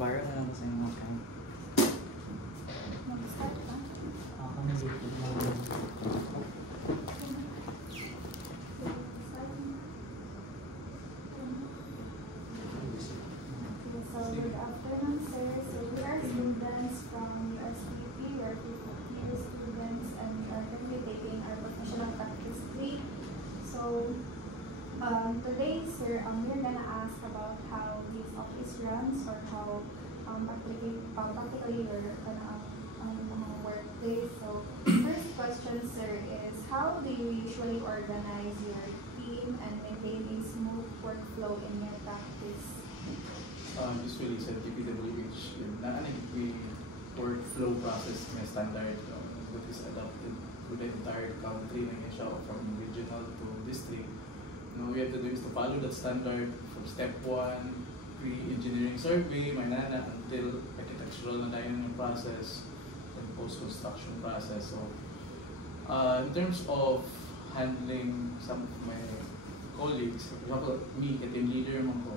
Viral na lang kasi yung mga kami. Mag-start ka? Kami dito na. So good afternoon, sir. So we are students from USDP. We are 50 students and we are currently taking our professional practice 3. So today, sir, we're gonna ask about how this office runs or how practically your workplace. So first question, sir, is how do you usually organize your team and maintain a smooth workflow in your practice? Usually sa DPWH, we workflow process may standard that is adopted to the entire country from regional to district. What we have to do is to follow that standard from step 1, pre-engineering survey, manana, until architectural na tayo yung process, and post-construction process. So, in terms of handling some of my colleagues, for example, me, team leader mo ko,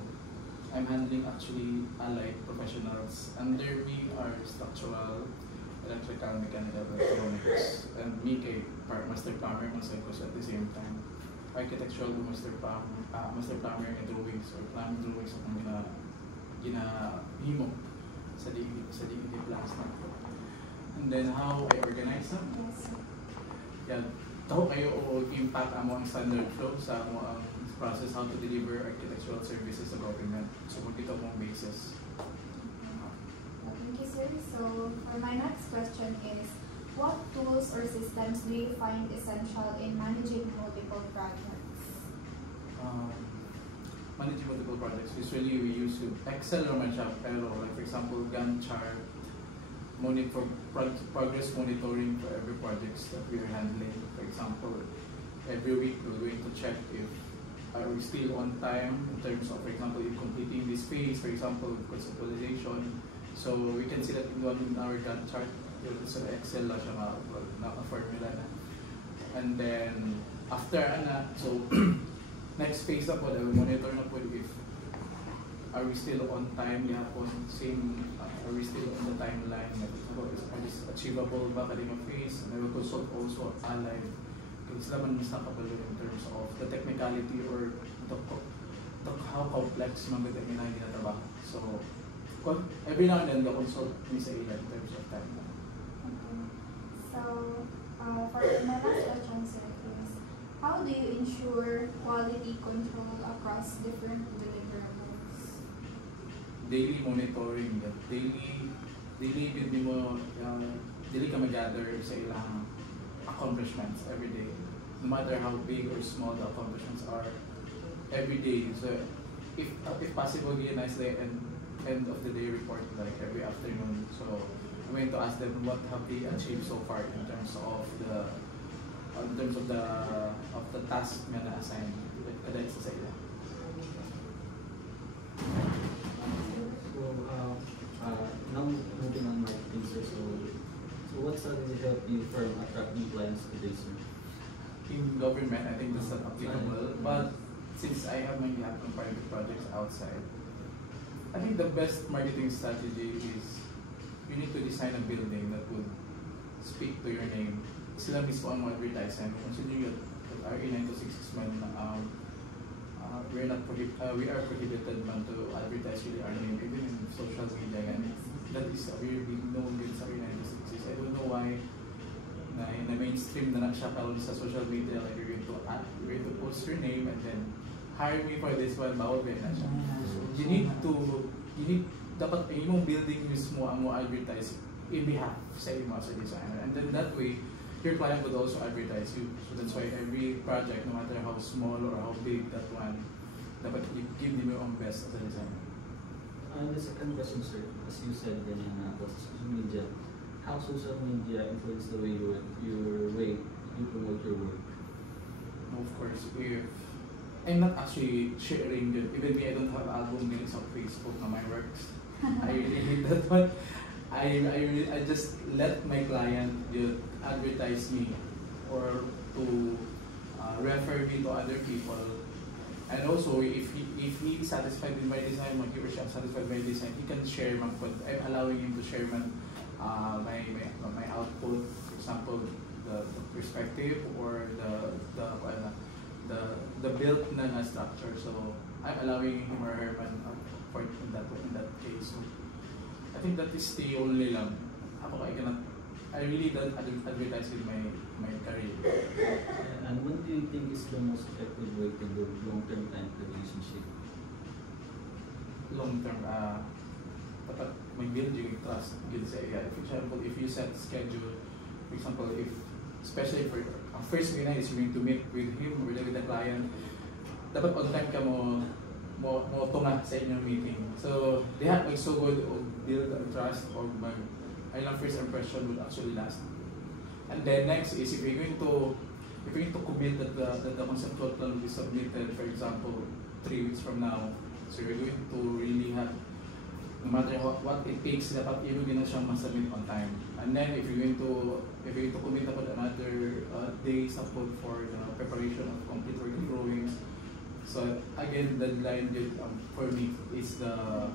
I'm handling actually allied professionals. Under me are structural, electrical, mechanical, electronics, and me kay master plumber mo sa at the same time. Architectural master plumber and drawings or plan drawings akong ginahimo sa DED plans na. And then how I organize them? Yeah, taho kayo o impact amo ang standard flow sa amo ang process how to deliver architectural services sa government. So magkita mong basis. Thank you, sir. So for my next question is, what tools or systems do you find essential in managing multiple projects? Managing multiple projects, usually we use Excel or Microsoft, pero like for example, Gantt chart, progress monitoring for every projects that we are handling. For example, every week we're going to check if are we still on time in terms of, for example, in completing this phase, for example, conceptualization. So we can see that in our Gantt chart. It's an Excel na siya formula na. And then after so next phase na po, I will monitor na po if are we still on time, are we still on the timeline, are this achievable ba kading phase, and I will consult also allied kung sila man mas nakabalo in terms of the technicality or how complex mga ganyan na ginatrabaho. So every now and then, the consult me sa ila in terms of time. So, for my last question, sir, is how do you ensure quality control across different deliverables? Daily monitoring, daily ka mag-gather sa ilang accomplishments every day. No matter how big or small the accomplishments are, every day. So, if possible, get a nice day and end of the day report like every afternoon. So I'm going to ask them what have they achieved so far in terms of the task na na-assign kada isa sa ila. So now moving on marketing, sir. So what strategy help you from attracting clients today, sir? In government, I think that's not applicable. But since I have my gap on private projects outside, I think the best marketing strategy is you need to design a building that would speak to your name. Sila mismo ang advertisement. Considering that RA 9266 man, we are prohibited man to advertise really our name even in social media. And that is very big known din sa RA 9266. I don't know why na mainstream na siya karon sa social media, like you're going to post your name and then hire me for this one, bawal ba na siya. Dapat yung building mismo ang mo advertise in behalf sa imo sa designer, and then that way your client would also advertise you. So that's why every project, no matter how small or how big that one, dapat give them your own best as a designer. And the second question, sir, as you said kanina about social media, how social media influence the way you promote your work? Of course, I'm not actually sharing it. Even me, I don't have album links on Facebook on my works. I really hate that one. I just let my client advertise me or to refer me to other people, And also, if he is satisfied with my design, or he or she is satisfied with my design, he can share my code. I'm allowing him to share my output, for example, the perspective or the built na structure. So I'm allowing him or her for in that case. So I think that is the only lang. I really don't advertise with my career. And what do you think is the most effective way to build long-term time relationship? Long-term, dapat may build yung trust. Build sa AI. For example, if you set schedule, for example, especially for first week na is going to meet with him or with the client, dapat on time ka mo tunga sa inyong meeting. So, they have like so good o build trust or first impression will actually last. And then next is if you're going to commit that the conceptual plan will be submitted, for example, 3 weeks from now. So you're going to really have, no matter what it takes, dapat you're going to siyang masubmit on time. And then if you're going to commit about another days upload for the preparation of complete working drawings. So again, the deadline for me is the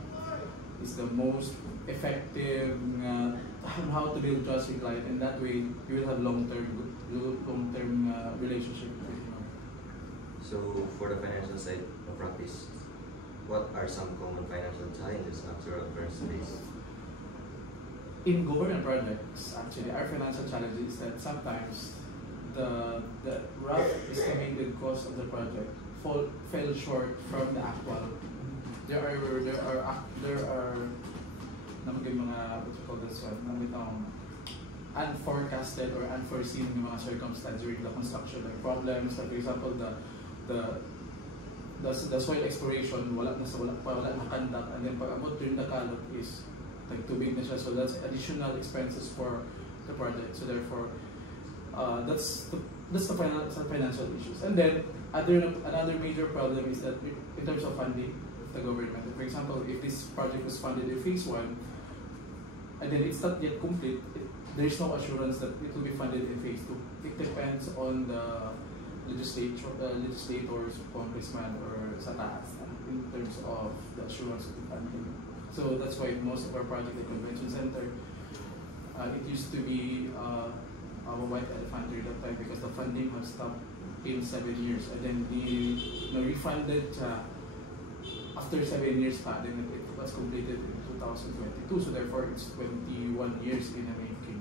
most effective how to build trust with client, and that way you will have long-term relationship with him. So for the financial side of practice, what are some common financial challenges actual firms face? In government projects, actually, our financial challenge is that sometimes the rough estimated cost of the project fell short from the actual. There are what you call this one, unforecasted or unforeseen mga circumstances during the construction, like problems, like for example the soil exploration wala na conduct, and then pag abot during the calot is like too big na siya, so that's additional expenses for the project. So therefore that's the financial issues. And then another major problem is that in terms of funding the government. For example, if this project was funded in phase 1 and then it's not yet complete, there's no assurance that it will be funded in phase 2. It depends on the legislators, congressman, or sa taas in terms of the assurance of the funding. So that's why most of our project at Convention Center, it used to be a white elephant during that time because the funding had stopped in 7 years, and then refunded after 7 years pa, then it was completed in 2022, so therefore it's 21 years in the making.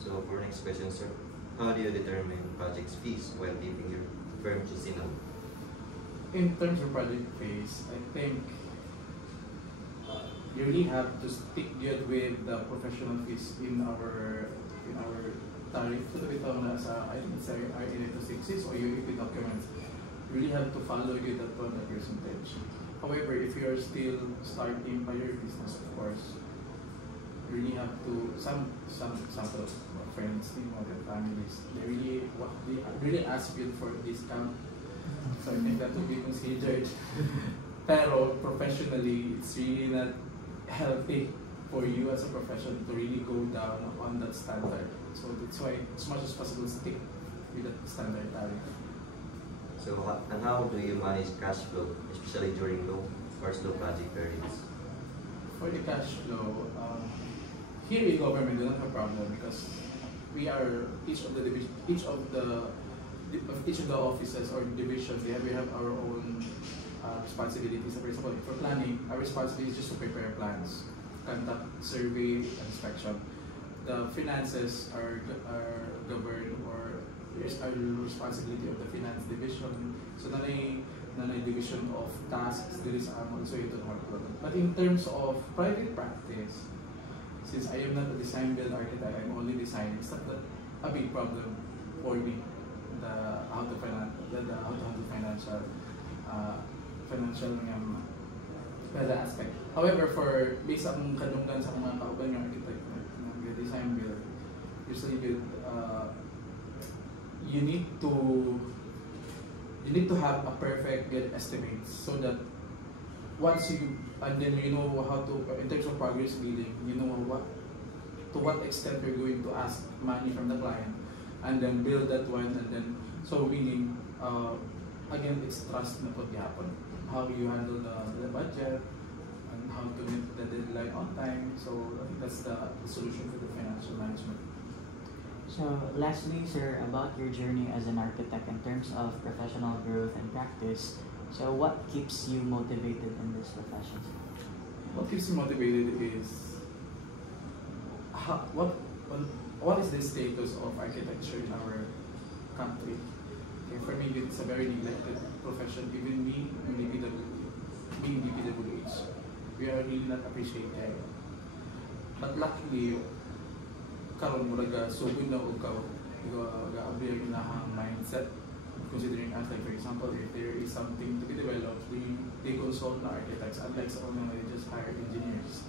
So for next question, sir, how do you determine project fees while keeping your firm seasonal? In terms of project fees, I think you really have to stick good with the professional fees in our tariff. So I think it's our IN-826 or UEP documents. You really have to follow good that one, that percentage. However, if you are still starting by your business, of course, you really have to some friends, their families, they really ask you for a discount. So I think that would be considered. Pero professionally, it's really not healthy for you as a profession to really go down on that standard. So that's why, as much as possible, stick with that standard tariff. So and how do you manage cash flow, especially during low or slow project periods? For the cash flow, here in government, we don't have a problem because we are each of the offices or divisions. We have our own responsibilities. For example, for planning, our responsibility is just to prepare plans, conduct survey, inspection. The finances are governed, or there's a responsibility of the finance division. So nanay division of tasks, there is also ito workload. But in terms of private practice, since I am not a design build architect, I'm only designing, it's not a big problem for me, how to handle financial aspect. However, for based on kadunggan sa mga kauban ng architect ng design build, usually you need to have a perfect good estimate, so that once and then you know how to, in terms of progress billing, you know to what extent you're going to ask money from the client, and then build that one, and then so meaning again, it's trust na pagyapon. How you handle the budget and how to meet the deadline on time. So I think that's the solution for the financial management. So lastly, sir, about your journey as an architect in terms of professional growth and practice, so what keeps you motivated in this profession? What keeps me motivated is what is the status of architecture in our country? Okay, for me, it's a very neglected profession. Even me, being DPWH, we are really not appreciated. But luckily, karon mo nagasugod na og ga-abri ang inahang mindset, considering as like for example, if there is something to be developed, they consult na architects, unlike sa mga just hire engineers.